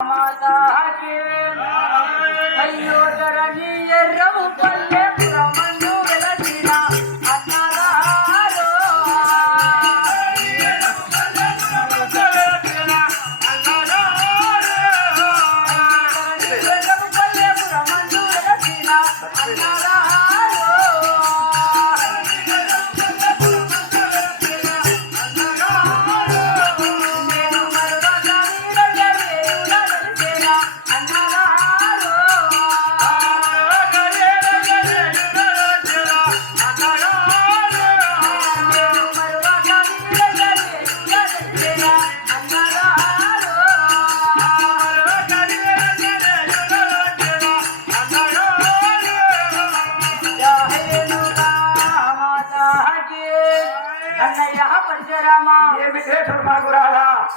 माता के अयो धरणी एर्रमु पल्ले पुरमन्नु वेलचिना अन्नदारो एर्रमु पल्ले पुरमन्नु वेलचिना अन्नदारो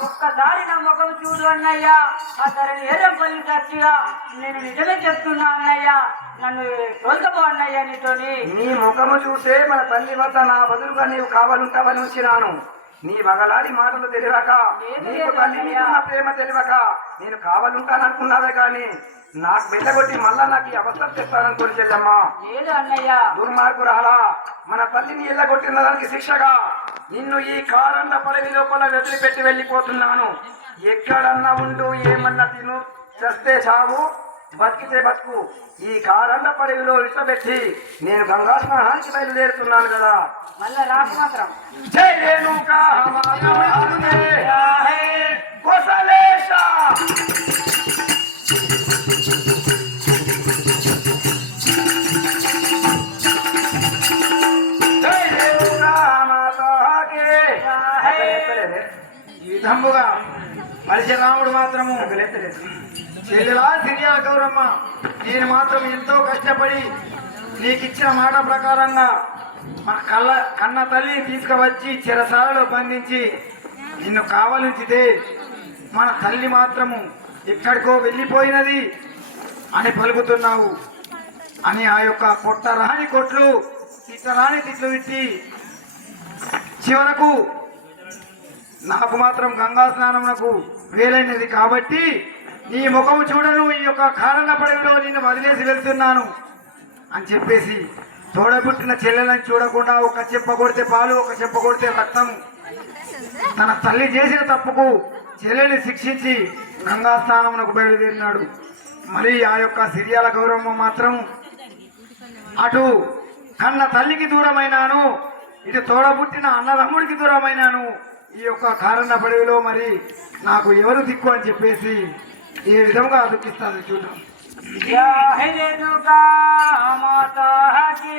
ఒక్కసారి నా ముఖం చూడు అన్నయ్య. అతని ఏరంపల్లి సాక్షిగా నేను నిజమే చెప్తున్నా అన్నయ్య. నన్ను తోలుకపో అన్నయ్య నీతోని. నీ ముఖము చూసే మన తల్లి వద్ద నా బదులుగా నీవు కావాలంటావని వచ్చినాను. నీ వగలాడి మాటలు తెలియక, నీకు తల్లి మీద ఉన్న ప్రేమ తెలియక నేను కావాలంటాననుకున్నావే గాని నాకు వెళ్ళగొట్టి మళ్ళా నాకు ఈ అవసరం తెస్తాననుకోని చెల్లమ్మా. లేదు అన్నయ్య. దుర్మార్గురాలా, మన తల్లిని ఎల్లగొట్టిన దానికి శిక్షగా నిన్ను ఈ కారంలో పడవి లోపల వదిలిపెట్టి వెళ్ళిపోతున్నాను. ఎక్కడన్నా ఉండు, ఏమన్నా తిను, చస్తే చావు, బతికితే బతుకు. ఈ కారండ పడవిలో విషపెట్టి నేను గంగా స్నానానికి బయలుదేరుతున్నాను కదా. మళ్ళా రాకు మాత్రం. జై రేణుకా కోసలేశ. ఈ విధముగా పరశురాముడు మాత్రము చెల్లెలా సిరియా గౌరమ్మ, నేను మాత్రం ఎంతో కష్టపడి నీకిచ్చిన మాట ప్రకారంగా మన కన్న తల్లి తీసుకువచ్చి చెరసాలలో బంధించి నిన్ను కావలించితే మన తల్లి మాత్రము ఎక్కడికో వెళ్ళిపోయినది అని పలుకుతున్నావు అని ఆ యొక్క కొట్టరాని కొట్లు, తిట్టరాని తిట్లు ఇచ్చి చివరకు నాకు మాత్రం గంగా స్నానమునకు వేలైనది కాబట్టి నీ ముఖము చూడను, ఈ యొక్క కారణ పడవిలో నిన్ను వదిలేసి వెళ్తున్నాను అని చెప్పేసి తోడబుట్టిన చెల్లెలను చూడకుండా ఒక చెప్ప కొడితే పాలు, ఒక చెప్ప కొడితే రక్తము, తన తల్లి చేసిన తప్పుకు చెల్లెని శిక్షించి గంగా స్నానమునకు బయలుదేరినాడు. మరి ఆ యొక్క సిరియాల గౌరవం మాత్రం అటు కన్న తల్లికి దూరమైనాను, ఇటు తోడబుట్టిన అన్నదమ్ముడికి దూరమైనాను. ఈ యొక్క కారణ పడవిలో మరి నాకు ఎవరు దిక్కు అని చెప్పేసి ఏ విధంగా దుఃఖిస్తాను చూద్దాం. జై రేణుకా మాతా కీ